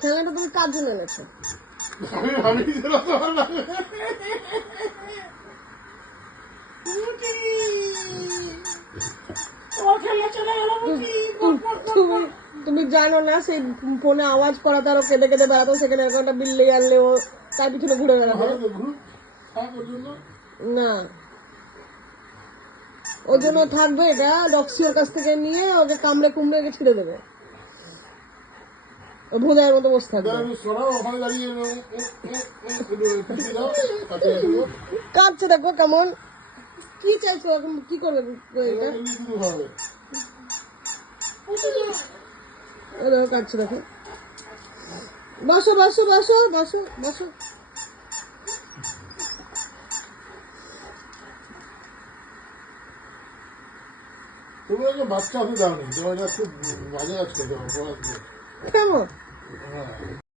খেলনাটা তুমি কার জন্য এনেছো? তুমি জানো না সেই ফোনে আওয়াজ করা তারও কেঁদে কেঁদে বেড়াতো, সেখানে এরকম একটা বিল্লি আনলে ও তার পিছনে ঘুরে বেড়াবে না। ওর জন্য থাকবে এটা, রক্সি ওর কাছ থেকে নিয়ে ওকে কামড়ে কুমড়ে ওকে ছিঁড়ে দেবে, ভোঁদার মতো বসে থাকবে। কাঁদছে দেখো কেমন, কি চাইছো এখন, কি করবে এটা? কাঁদছে দেখো। বসো বসো বসো বসো বসো। তুমি বাচ্চা হতে দাও নি, তোমার খুব বাজে আছে কেমন?